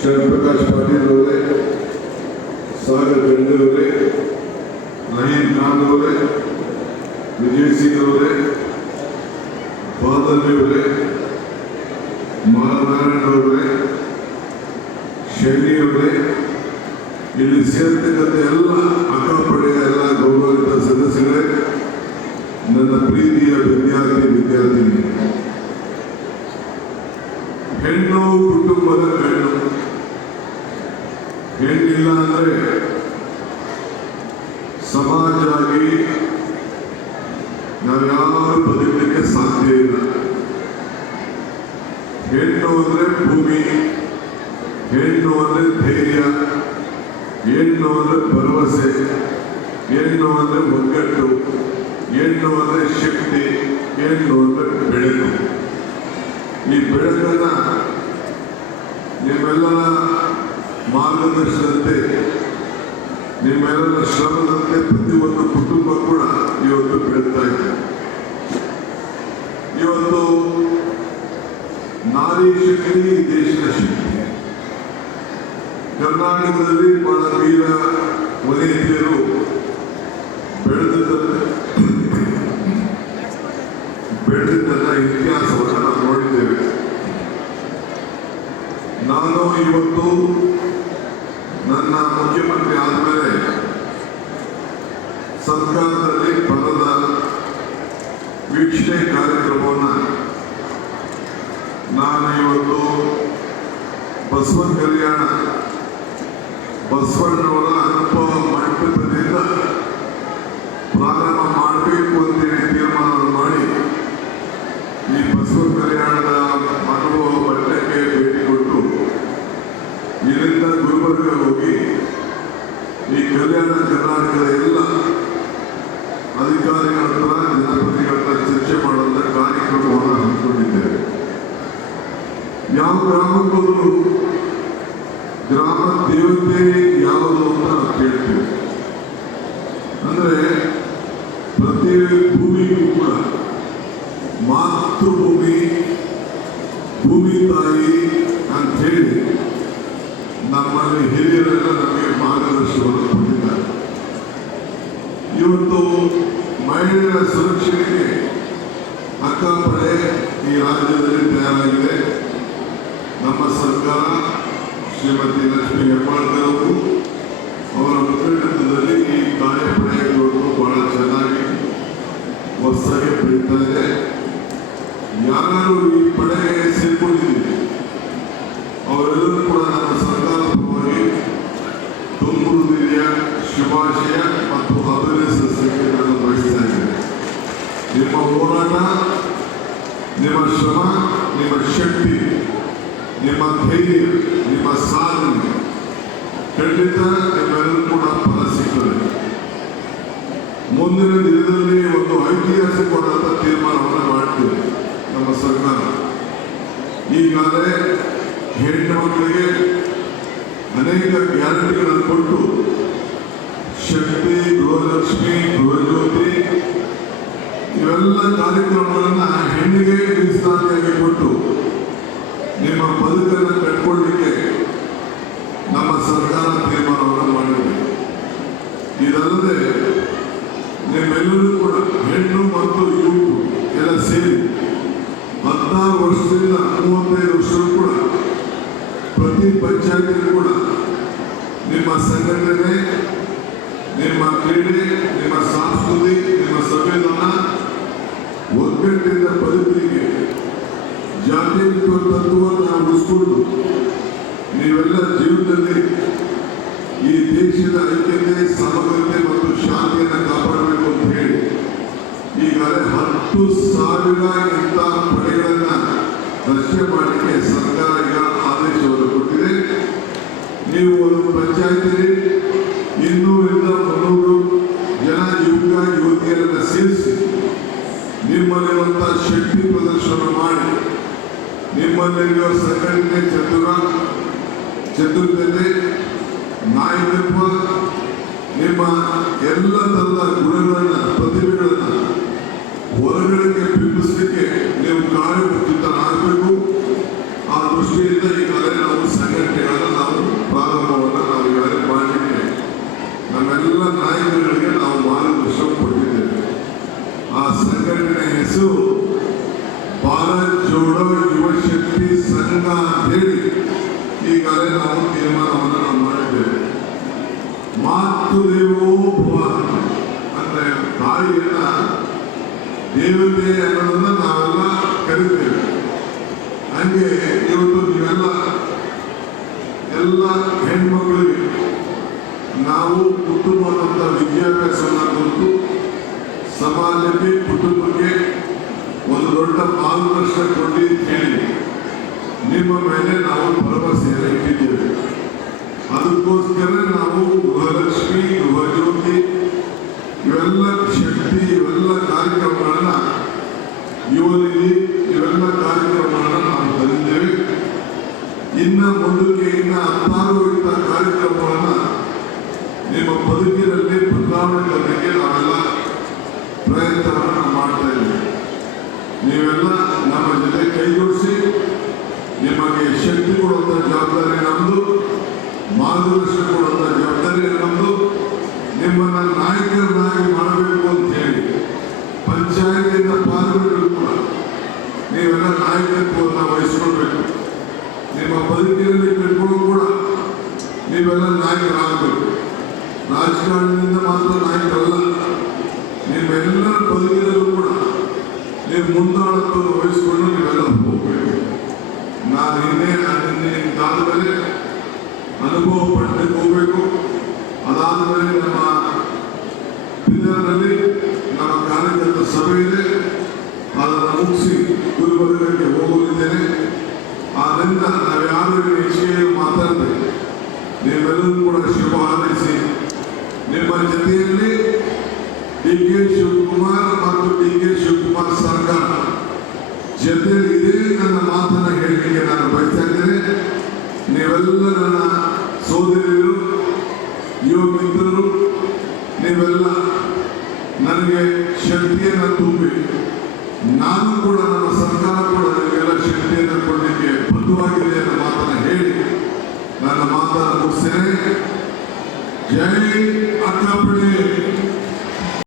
ಶರಣ್ಪ್ರಕಾಶ್ ಪಾಟೀಲ್ ಅವರೇ, ಸಾಗರ್ ಗಂಡೆ ಅವರೇ, ರಹೀಂ ಖಾನ್ ಅವರೇ, ವಿಜಯ್ ಸಿಂಗ್ ಅವರೇ, ಬಾದಲ್ ಅವರೇ, ಮಾಲನಾರಾಯಣ ಅವರೇ, ಶೈಲಿ ಅವರೇ, ಇಲ್ಲಿ ಸೇರ್ತಕ್ಕಂಥ ಎಲ್ಲ ಅಕ್ಕಪಡೆಯ ಎಲ್ಲ ಗೌರವಿತ ಸದಸ್ಯರೇ, ನನ್ನ ಪ್ರೀತಿಯ ವಿದ್ಯಾರ್ಥಿನಿ, ಹೆಣ್ಣು ಕುಟುಂಬದ ಹೆಣ್ಣು. ಹೆಣ್ಣಿಲ್ಲ ಅಂದರೆ ಸಮಾಜ ಆಗಿ ನಾವ್ಯಾರು ಬದುಕಲಿಕ್ಕೆ ಸಾಧ್ಯ ಇಲ್ಲ. ಹೆಣ್ಣು ಅಂದರೆ ಭೂಮಿ, ಹೆಣ್ಣು ಅಂದರೆ ಧೈರ್ಯ, ಹೆಣ್ಣು ಅಂದರೆ ಭರವಸೆ, ಹೆಣ್ಣು ಅಂದರೆ ಒಗ್ಗಟ್ಟು, ಹೆಣ್ಣು ಅಂದರೆ ಶಕ್ತಿ, ಹೆಣ್ಣು ಅಂದರೆ ಬೆಳಕು. ಈ ಬೆಳಕನ್ನ ನಿಮ್ಮೆಲ್ಲರ ಮಾರ್ಗದರ್ಶನದಂತೆ, ನಿಮ್ಮೆಲ್ಲರ ಶ್ರಮದಂತೆ ಪ್ರತಿಯೊಂದು ಕುಟುಂಬ ಕೂಡ ಇವತ್ತು ಬೆಳಗ್ತಾ ಇದೆ. ಇವತ್ತು ನಾರಿ ಶಕ್ತಿ ದೇಶದ ಶಕ್ತಿ. ಕರ್ನಾಟಕದಲ್ಲಿ ಬಹಳ ವೀರ ವನಿತೆಯರು ಬೆಳೆದಿದ್ದನ್ನ ಇತಿಹಾಸವನ್ನು ನಾವು ನೋಡಿದ್ದೇವೆ. ನಾನು ಇವತ್ತು ನನ್ನ ಮುಖ್ಯಮಂತ್ರಿ ಆದಮೇಲೆ ಸರ್ಕಾರದಲ್ಲಿ ಪದದ ವೀಕ್ಷಣೆ ಕಾರ್ಯಕ್ರಮವನ್ನು ನಾನು ಇವತ್ತು ಬಸವನ ಕಲ್ಯಾಣ ಬಸವಣ್ಣವರ ಅನುಭವ ಮಂಟಪದಿಂದ ಪ್ರಾರಂಭ ಮಾಡಬೇಕು ಅಂತೇಳಿ ತೀರ್ಮಾನ ಮಾಡಿ ಈ ಬಸವನ ಕಲ್ಯಾಣದ ಅನುಭವ ಮಟ್ಟಕ್ಕೆ ಭೇಟಿ ಕೊಟ್ಟು ಇಲ್ಲಿಂದ ಗುಲ್ಬರ್ಗ ಹೋಗಿ ಈ ಕಲ್ಯಾಣ ಕರ್ನಾಟಕದ ಎಲ್ಲ ಅಧಿಕಾರಿಗಳ ಹತ್ರ ಜನಪ್ರತಿನಿಧಿಗಳ ಹತ್ರ ಚರ್ಚೆ ಮಾಡುವಂತ ಕಾರ್ಯಕ್ರಮವನ್ನು ಹಮ್ಮಿಕೊಂಡಿದ್ದೇವೆ. ಯಾವ ಗ್ರಾಮಕ್ಕೋದ್ರು ಗ್ರಾಮ ದೇವತೆ ಯಾವುದು ಅಂತ ನಾವು ಕೇಳ್ತೀವಿ. ಅಂದ್ರೆ ಪ್ರತಿ ಭೂಮಿಗೂ ಕೂಡ ಮಾತೃಭೂಮಿ, ಭೂಮಿ ತಾಯಿ ಅಂತ ಹೇಳಿ ನಮ್ಮಲ್ಲಿ ಹಿರಿಯರೆಲ್ಲ ನಮಗೆ ಮಾರ್ಗದರ್ಶನವನ್ನು ಕೊಟ್ಟಿದ್ದಾರೆ. ಇವತ್ತು ಮಹಿಳೆಯರ ಸುರಕ್ಷತೆಗೆ ಅಕ್ಕಪಡೆ ಈ ರಾಜ್ಯದಲ್ಲಿ ತಯಾರಾಗಿದೆ. ನಮ್ಮ ಸರ್ಕಾರ ಶ್ರೀಮತಿ ಲಕ್ಷ್ಮೀ ಹೆಬ್ಬಾಳ್ಕರ್ ಅವರು ಅವರ ಮುಖಂಡತ್ವದಲ್ಲಿ ಈ ಕಾರ್ಯಪಡೆಗಳು ಬಹಳ ಚೆನ್ನಾಗಿ ಹೊಸದಾಗಿ ಬೆಳೀತಾ ಇದೆ. ಯಾರು ಈ ಪಡೆಗೆ ಸೇರ್ಕೊಂಡಿದ್ದೀವಿ ಅವರೆಲ್ಲರೂ ಕೂಡ ನಮ್ಮ ಸರ್ಕಾರ ಪರವಾಗಿ ತುಂಬುವುದಿದೆಯ ಶುಭಾಶಯ ಮತ್ತು ಅಭಿನಂದಿಸಲಿಕ್ಕೆ ನಾನು ಬಯಸ್ತಾ ಇದ್ದೇನೆ. ನಿಮ್ಮ ಹೋರಾಟ, ನಿಮ್ಮ ಶ್ರಮ, ನಿಮ್ಮ ಶಕ್ತಿ, ನಿಮ್ಮ ಧೈರ್ಯ, ನಿಮ್ಮ ಸಾಧನೆ ಖಂಡಿತ ನಿಮ್ಮೆಲ್ಲರೂ ಕೂಡ ಫಲ ಸಿಗ್ತದೆ. ಮುಂದಿನ ದಿನದಲ್ಲಿ ಒಂದು ಐತಿಹಾಸಿಕವಾದಂಥ ತೀರ್ಮಾನವನ್ನು ಮಾಡ್ತೇವೆ ನಮ್ಮ ಸರ್ಕಾರ. ಈಗಾಗಲೇ ಹೆಣ್ಣು ಮಕ್ಕಳಿಗೆ ಅನೇಕ ಗ್ಯಾರಂಟಿಗಳನ್ನು ಕೊಟ್ಟು ಶಕ್ತಿ, ಗೃಹಲಕ್ಷ್ಮಿ, ಗೃಹಜ್ಯೋತಿ ಇವೆಲ್ಲ ಕಾರ್ಯಕ್ರಮಗಳನ್ನು ಹೆಣ್ಣಿಗೆ ಮೀಸಲಾತಿಯಾಗಿ ಕೊಟ್ಟು ನಿಮ್ಮ ಬದುಕನ್ನು ಕಟ್ಕೊಳ್ಳಿಕ್ಕೆ ನಮ್ಮ ಸರ್ಕಾರ ತೀರ್ಮಾನವನ್ನು ಮಾಡಿದೆ. ಇದಲ್ಲದೆ ನಿಮ್ಮೆಲ್ಲರೂ ಕೂಡ ಹೆಣ್ಣು ಮತ್ತು ಯುವಕರು ಎಲ್ಲ ಸೇರಿ 16 ವರ್ಷದಿಂದ 35 ವರ್ಷ ಕೂಡ ಪ್ರತಿ ಪಂಚಾಯತ್ ಕೂಡ ನಿಮ್ಮ ಸಂಘಟನೆ, ನಿಮ್ಮ ಕ್ರೀಡೆ, ನಿಮ್ಮ ಸಂಸ್ಕೃತಿ, ನಿಮ್ಮ ಸಂವಿಧಾನ ಒಗ್ಗಟ್ಟಿಂದ ಬದುಕಲಿಕ್ಕೆ ಜಾತಿ ತತ್ವವನ್ನು ನಾವು ಉಳಿಸ್ಕೊಂಡು ನೀವೆಲ್ಲ ಜೀವನದಲ್ಲಿ ಈ ದೇಶದ ಐಕ್ಯತೆ, ಸಮಗ್ರತೆ ಮತ್ತು ಶಾಂತಿಯನ್ನು ಕಾಪಾಡಬೇಕು ಅಂತ ಹೇಳಿ ಈಗಾಗಲೇ 10,000 ಇಂಥ ಪಡೆಗಳನ್ನ ರಚನೆ ಮಾಡಲಿಕ್ಕೆ ಸರ್ಕಾರ ಈಗ ಆದೇಶವನ್ನು ಕೊಟ್ಟಿದೆ. ನೀವು ಒಂದು ಪಂಚಾಯತಿಯಲ್ಲಿ 200ರಿಂದ 300 ಜನ ಯುವಕ ಯುವತಿಯರನ್ನ ಸೇರಿಸಿ ನಿಮ್ಮಲ್ಲಿರುವಂತಹ ಶಕ್ತಿ ಪ್ರದರ್ಶನ ಮಾಡಿ ನಿಮ್ಮಲ್ಲಿರುವ ಸಂಘಟನೆ ಚತುರತೆ, ನಾಯಕತ್ವ, ನಿಮ್ಮ ಎಲ್ಲ ತರದ ಗುಣಗಳನ್ನ, ಪ್ರತಿಭೆಗಳನ್ನ ಹೊರಗಡೆಗೆ ಬಿಂಬಿಸಲಿಕ್ಕೆ ನೀವು ಕಾರ್ಯಪ್ರವೃತ್ತರಾಗಬೇಕು. ಆ ದೃಷ್ಟಿಯಿಂದ ಈಗಾಗಲೇ ನಾವು ಸಂಘಟನೆಗಳನ್ನು ನಾವೆಲ್ಲ ನಾಯಕರುಗಳಿಗೆ ನಾವು ಮಾರ್ಗದರ್ಶನ ಕೊಟ್ಟಿದ್ದೇವೆ. ಆ ಸಂಘಟನೆ ಹೆಸರು ಭಾರತ್ ಜೋಡೋ ಯುವ ಶಕ್ತಿ ಸಂಘ ಅಂತೇಳಿ ಈಗಾಗಲೇ ನಾವು ತೀರ್ಮಾನವನ್ನು ನಾವು ಮಾಡಿದ್ದೇವೆ. ಮಾತು ದೇವೋ ಭವ ಅಂದ್ರೆ ತಾಯಿಯನ್ನ ದೇವತೆ ಅನ್ನೋದನ್ನ ನಾವೆಲ್ಲ ಕರಿತೇವೆ. ಹಂಗೆ ಇವತ್ತು ನೀವೆಲ್ಲ ಎಲ್ಲ ಹೆಣ್ಮಕ್ಳಿಗೆ ನಾವು ಕುಟುಂಬದಂತ ವಿದ್ಯಾಭ್ಯಾಸವನ್ನು ಕೊಟ್ಟು ಸಮಾಜಕ್ಕೆ ಕುಟುಂಬಕ್ಕೆ ಒಂದು ದೊಡ್ಡ ಮಾರ್ಗದರ್ಶನ ಕೊಡಿ ಅಂತ ಹೇಳಿ ನಿಮ್ಮ ಮೇಲೆ ನಾವು ಭರವಸೆಯನ್ನು ಇಟ್ಟಿದ್ದೇವೆ. ಅದಕ್ಕೋಸ್ಕರ ನಾವು ಗೃಹಲಕ್ಷ್ಮಿ, ಗೃಹಜ್ಯೋತಿ ಇವೆಲ್ಲ ಶಕ್ತಿ ಇವೆಲ್ಲ ಕಾರ್ಯಕ್ರಮಗಳನ್ನ ಯುವನಿಧಿ ಇವೆಲ್ಲ ಕಾರ್ಯಕ್ರಮಗಳನ್ನ ನಾವು ತಂದಿದ್ದೇವೆ. ಇನ್ನ ಮುಂದಕ್ಕೆ ಹತ್ತಾರು ಇಂಥ ಕಾರ್ಯಕ್ರಮಗಳನ್ನ ನಿಮ್ಮ ಬದುಕಿನಲ್ಲಿ ಬದಲಾವಣೆ ತರಲಿಕ್ಕೆ ನಾವೆಲ್ಲ ಪ್ರಯತ್ನವನ್ನು ಮಾಡ್ತಾ ಇದ್ದೇವೆ. ನೀವೆಲ್ಲ ನಮ್ಮ ಜೊತೆ ಕೈಗೂಡಿಸಿ ನಿಮಗೆ ಶಕ್ತಿ ಕೊಡುವಂಥ ಜವಾಬ್ದಾರಿ ನಮ್ಮದು, ಮಾರ್ಗದರ್ಶನ ಕೊಡುವಂಥ ಜವಾಬ್ದಾರಿ ನಮ್ಮದು. ನಿಮ್ಮನ್ನ ನಾಯಕರನ್ನಾಗಿ ಮಾಡಬೇಕು ಅಂತ ಹೇಳಿ ಪಂಚಾಯತಿಯಿಂದ ಪಾರ್ಲಿಮೆಂಟ್ ಕೂಡ ನೀವೆಲ್ಲ ನಾಯಕತ್ವವನ್ನು ವಹಿಸ್ಕೊಳ್ಬೇಕು. ನಿಮ್ಮ ಬದುಕಿನಲ್ಲಿ ಕಟ್ಕೊಳ್ಳೋ ಕೂಡ ನೀವೆಲ್ಲ ನಾಯಕರಾಗಬೇಕು. ರಾಜಕಾರಣದಿಂದ ಮಾತ್ರ ನಾಯಕರಲ್ಲ, ನಿಮ್ಮೆಲ್ಲರ ಬದುಕಿನಲ್ಲೂ ಕೂಡ ನೀವು ಮುಂದಾಳತ್ವವನ್ನು ವಹಿಸಿಕೊಂಡು ನೀವೆಲ್ಲ ಹೋಗಬೇಕು. ನಾನು ನಿಮ್ದಾದ ಮೇಲೆ ಅನುಭವ ಪಡೆದು ಹೋಗಬೇಕು. ಅದಾದ ಮೇಲೆ ನಮ್ಮ ಬಿದರ್ನಲ್ಲಿ ನಮ್ಮ ಕಾರ್ಯಕರ್ತ ಸಭೆ ಇದೆ, ಅದನ್ನು ಮುಗಿಸಿ ಗುಲ್ಬರ್ಗಕ್ಕೆ ಹೋಗಲಿದ್ದೇನೆ. ಆದ್ದರಿಂದ ನಾವ್ಯಾರು ಹೆಚ್ಚಿಗೆ ಮಾತಾಡಿದೆ ನೀವೆಲ್ಲರೂ ಕೂಡ ಶುಭ ಹಾರೈಸಿ ನಿಮ್ಮ ಜೊತೆಯಲ್ಲಿ ಡಿ.ಕೆ. ಶಿವಕುಮಾರ್ ಮತ್ತು ಡಿ.ಕೆ. ಶಿವಕುಮಾರ್ ಸರ್ಕಾರ ಜೊತೆಯಲ್ಲಿ ಇದೇ ನನ್ನ ಮಾತನ್ನು ಹೇಳಲಿಕ್ಕೆ ನಾನು ಬಯಸ್ತಾ ಇದ್ದೇನೆ. ನೀವೆಲ್ಲ ನನ್ನ ಸೋದರಿಯರು, ಯುವ ಮಿತ್ರರು, ನೀವೆಲ್ಲ ನನಗೆ ಶಕ್ತಿಯನ್ನು ತುಂಬಿ ನಾನು ಕೂಡ ನಮ್ಮ ಸರ್ಕಾರ ಕೂಡ ನನಗೆಲ್ಲ ಶಕ್ತಿಯನ್ನು ಕೊಡಲಿಕ್ಕೆ ಬದ್ಧವಾಗಿದೆ ಅನ್ನೋ ಮಾತನ್ನು ಹೇಳಿ ನನ್ನ ಮಾತನ್ನು ಮುಗಿಸ್ತೇನೆ. ಜೈ ಅಕ್ಕಪಡೆ.